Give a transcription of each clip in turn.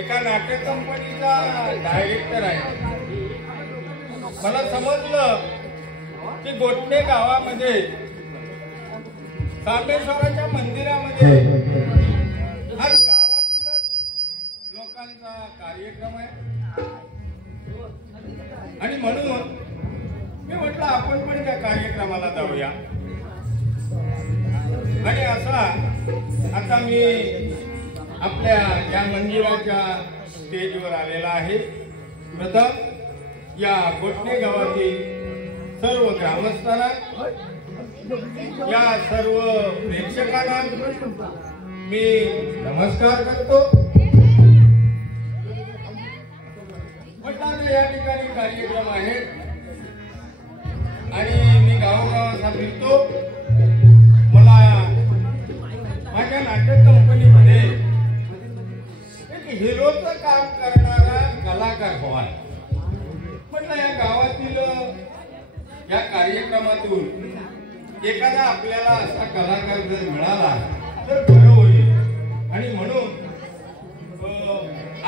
एका नाटक कंपनीचा डायरेक्टर आहे. मला समजलं की गोटणे गावामध्ये सामेश्वराच्या मंदिरामध्ये हा गावातीलच लोकांचा कार्यक्रम आहे आणि म्हणून मी म्हटलं आपण पण त्या कार्यक्रमाला जाऊया. आणि असा आता मी आपल्या या मंदिराच्या स्टेजवर आलेला आहे. प्रथम या गोटणे गावातील सर्व ग्रामस्थांना, या सर्व प्रेक्षकांना मी नमस्कार करतो. म्हटलं या ठिकाणी कार्यक्रम आहे आणि मी गावोगावाचा फिरतो. मला माझ्या नाटक कंपनीमध्ये एक हिरोचं काम करणारा कलाकार हवा. म्हटलं या गावातील या कार्यक्रमातून एखादा आपल्याला असा कलाकार जर मिळाला तर बरं होईल. आणि म्हणून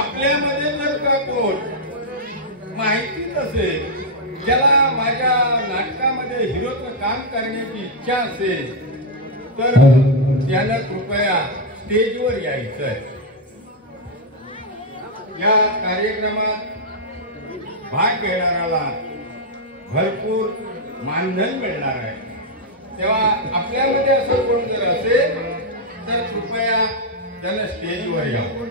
आपल्यामध्ये जर का कोण माहितीच असेल ज्याला माझ्या नाटकामध्ये हिरोचं काम करण्याची इच्छा असेल तर त्यानं कृपया स्टेजवर यायचं. या कार्यक्रमात भाग घेणाऱ्याला भरपूर मानधन मिळणार आहे. तेव्हा आपल्यामध्ये असं कोण जर असेल तर कृपया त्यानं स्टेजवर यावं.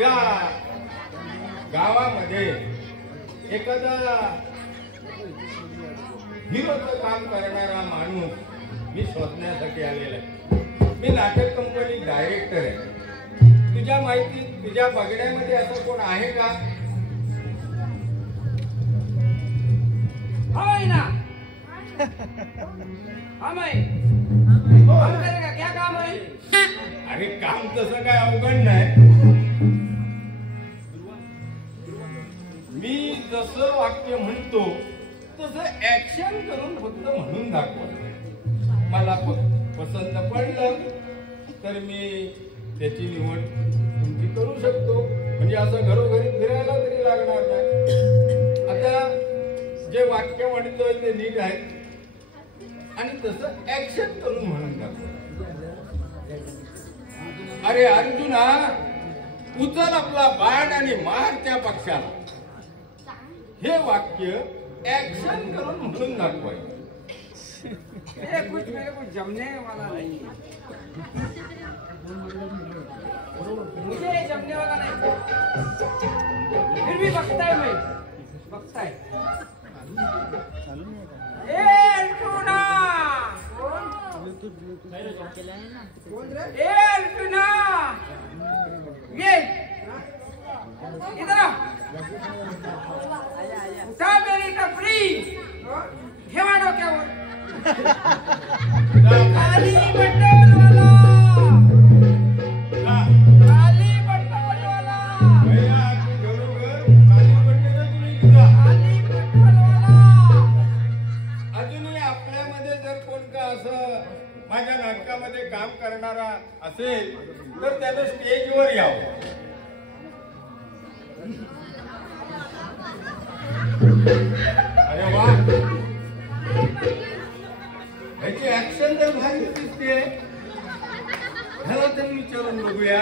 या गावामध्ये एखादा हिरोचं काम करणारा माणूस मी शोधण्यासाठी आलेला आहे. मी नाटक कंपनी डायरेक्टर आहे. तुझ्या माहिती तुझ्या बघण्यामध्ये असं कोण आहे का? क्या काम आहे? अरे काम तसं काय अवघड नाही. मी जसं वाक्य म्हणतो तसं ऍक्शन करून फक्त म्हणून दाखवतो. मला पसंत पडलं तर मी त्याची निवड तुमची करू शकतो. म्हणजे असं घरोघरी फिरायला तरी लागणार नाही. आता जे वाक्य म्हणतोय ते नीट आहे आणि तसं ऍक्शन करून म्हणून दाखवतो. अरे अर्जुना, उचल आपला बाण आणि मार त्या पक्षाला. हे वाक्य ऍक्शन करून म्हणून दाखवायचं. कुछ मेरे को जमने वाला नहीं, मुझे जमने वाला नहीं. फिर भी बकता है, मैं बकता है. अर्जुना, अर्जुना, ये इधर उठा मेरी टपरी. ठेवा डोक्यावर. खाली बटन वाला, खाली बटन वाला, खाली बटन वाला. अजूनही आपल्यामध्ये जर कोण का असं माझ्या नाटकामध्ये काम करणारा असेल तर त्यानं स्टेजवर यावं. अरे वा, ह्याची ऍक्शन तर भारी दिसते. ह्याला तरी विचारून बघूया.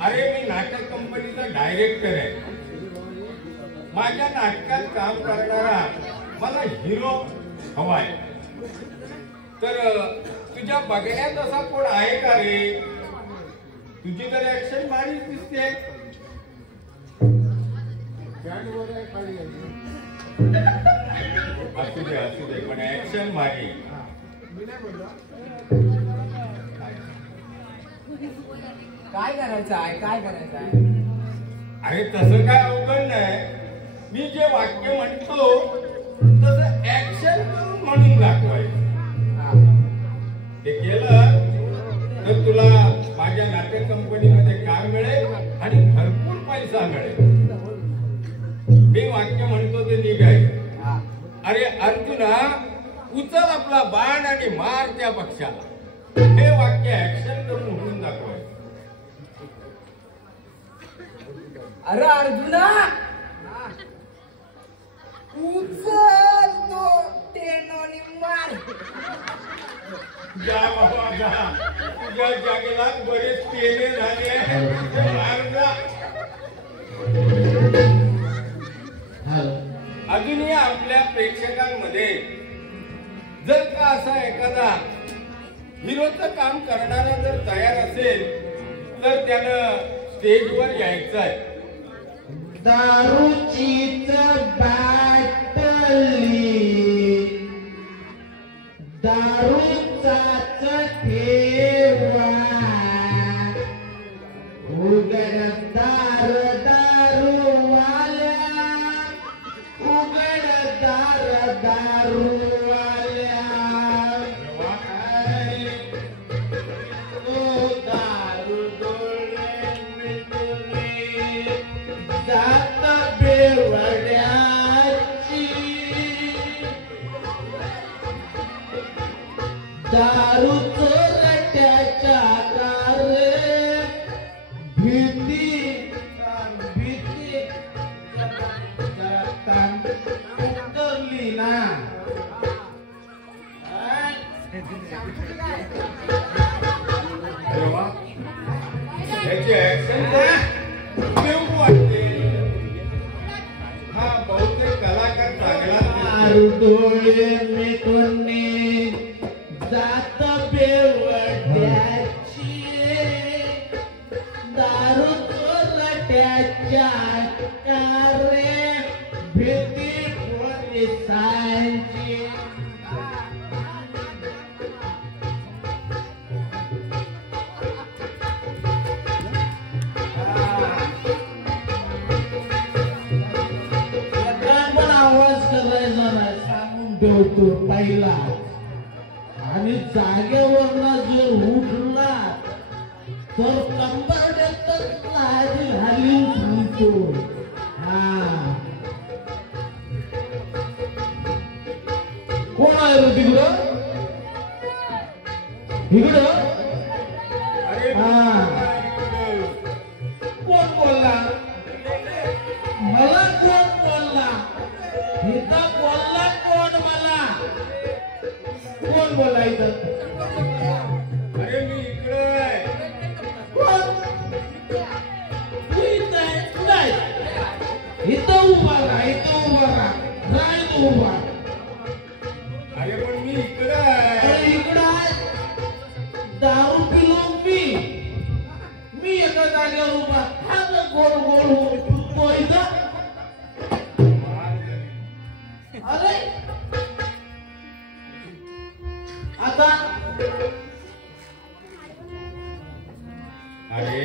अरे मी नाटक कंपनीचा डायरेक्टर आहे. माझ्या नाटकात काम करणारा मला हिरो हवाय. तर तुझ्या बघण्यात असा कोण आहे का रे? तुझी तर ऍक्शन भारीच दिसते. असू दे पण ऍक्शन भारी. काय करायचं आहे, काय करायचं आहे? अरे तसं काय अवघड नाही. मी जे वाक्य म्हणतो तसं ऍक्शन करून म्हणून दाखवायचं. ते केलं तर तुला माझ्या नाटक कंपनीमध्ये काम मिळेल आणि भरपूर पैसा मिळेल. मी वाक्य म्हणतो ते निघायचं. अरे अर्जुना, उचल आपला बाण आणि मार त्या पक्षाला. हे वाक्य ऍक्शन करून म्हणून दाखवायचं. अरे अर्जुना, उचल तो टेनोनी मार. जा बाबा जा, तुझ्या जागेला बरेच पेने झाले. मार जा. अजूनही आपल्या प्रेक्षकांमध्ये जर का असा एखादा हिरोचं काम करणारा जर तयार असेल तर त्यानं स्टेजवर यायचं आहे. दारूचीच बाटली, दारूचाच ठेवा, उघडदार दारूवाल्या, उघडदार दारूवाल्या, तो दारू डोळे मिटून जात बेवड्याची, दारू चोरट्याच्या रे भीती भीती उतरली ना. त्याची ऍक्शन वाटते. हा बहुतेक कलाकार चांगला. दारू डोळे मिटून जात बेवड्याची, दारू चोरट्याच्या रे भीती पोलिसांची. आवाज करायचा नाही सांगून ठेवतो पहिला. आणि जागेवरला जर उठला तर कंबरड्यातच लादी घालून ठेवतो. कोण आहे रे तिकडं? इकडं? कोण बोलला? मला कोण बोलला? इथं बोलला कोण मला? कोण बोलायचं? अरे मी इकडे आहे. तू इथं आहे? कुठं आहे? इथं उभा राहा, इथं उभा राहा. राह इथं उभा. अरे पण मी इकडे आहे. इकडं आहे. दारू पिलो मी एका जागेवर उभा. हा गोल गोल होतो इथं. अरे आता अरे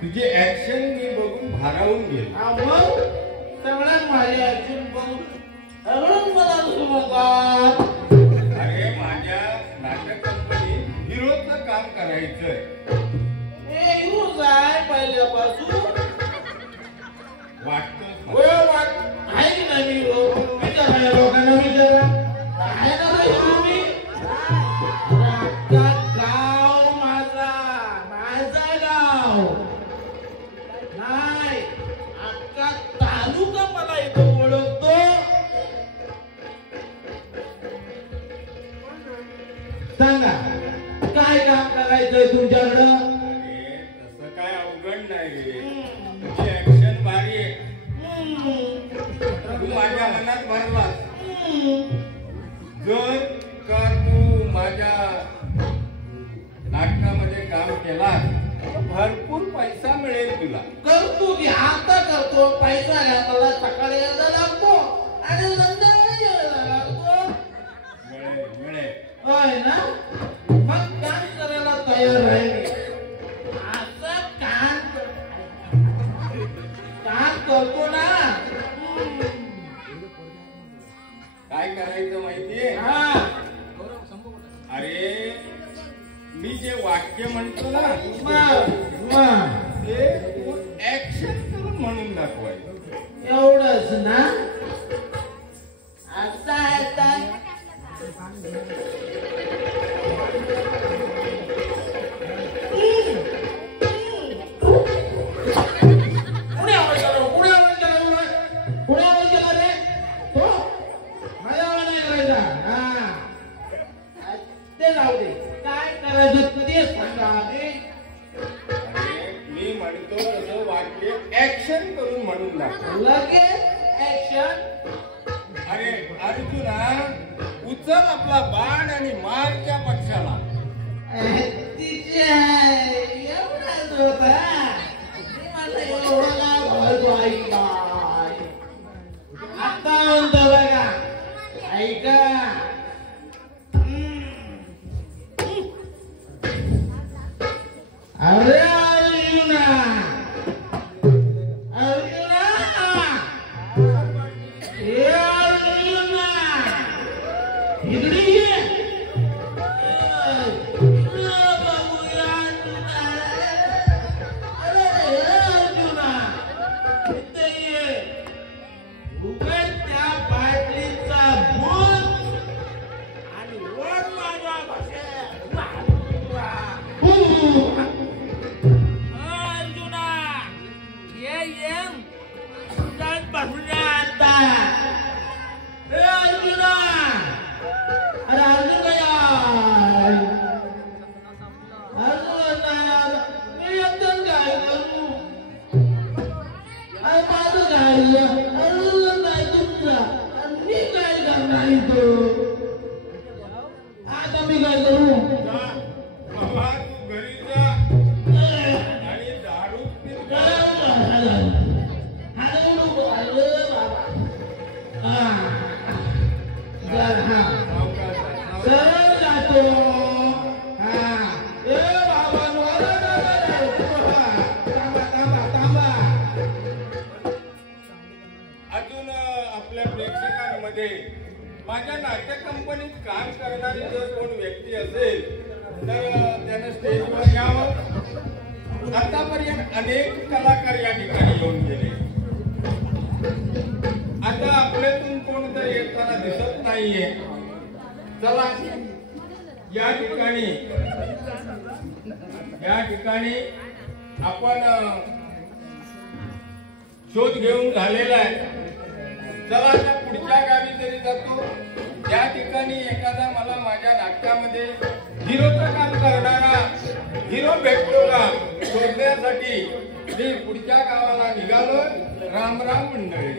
तुझी ऍक्शन मी बघून भारावून गेलो. मग सगळ्या माझ्या ऍक्शन बघून सगळं मला सुरुवात. अरे माझ्या नाटक कंपनीत हिरोचं काम करायचंय. हे हिरोज आहे पहिल्यापासून. वाटतं आहे की नाही हिरो? विचारा या लोकांना, विचारा. आहे ना रे हिरो मी? अख्खा गाव माझा गाव नाही, अख्खा तालुका मला इथं ओळखतो. सांगा काय काम करायचंय तुमच्याकडं? अरे तसं काय अवघड नाही. तुझी ऍक्शन भारी आहे. तू माझ्या मनात भरलास. जर का तू माझ्या नाटकामध्ये काम केलास भरपूर पैसा मिळेल तुला. करतो की आता करतो. पैसा घ्या मला सकाळी यायला लागतो आणि संध्याकाळी यायला लागतो. मिळेल होय ना? मग काम करायला तयार आहे. असं काम करतो ना. काय करायचं माहितीये? हा. अरे मी जे वाक्य म्हणतो ना ते ऍक्शन करून म्हणून दाखवायचं. एवढंच ना. आता काय करायचं ते सांगा. मी म्हणतो तसं वाक्य ऍक्शन करून म्हणून दाखव. लगेच ऍक्शन. अरे अर्जुना उचल आपला बाण आणि मार त्या पक्षाला. तिचे एवढाच होता. मला एवढा भरतो. ऐका आता म्हणतो बघा. ऐका अरे अर्जुना अर्जुना हे अर्जुना इकडे ये. बाबूया अरे अर्जुना इथे ये. उगाच त्या बाटलीचा भूत आणि वर माझ्या भाषेत अर्जुना ये आता. अर्जुना अरे अर्जुन अर्जुन मी एकदम काय करू. अरे माझं काय अर्जुन नाही तुमचं. मी काय करणार इथं. आता मी काय करू. बाबा तू घरी जा आणि दारू सरळ जातो. अजून आपल्या प्रेक्षकांमध्ये माझ्या नाट्य कंपनीत काम करणारी जर कोण व्यक्ती असेल तर त्यानं स्टेजवर यावं. आतापर्यंत अनेक कलाकार या ठिकाणी येऊन गेले. आता आपल्यातून कोणतरी येताना दिसत नाहीये. चला या ठिकाणी आपण शोध घेऊन झालेला आहे. चला आता पुढच्या गावी तरी जातो. त्या ठिकाणी एखादा मला माझ्या नाटकामध्ये हिरोचं काम करणारा हिरो भेटतो का शोधण्यासाठी मी पुढच्या गावाला निघालो. राम राम मंडळी.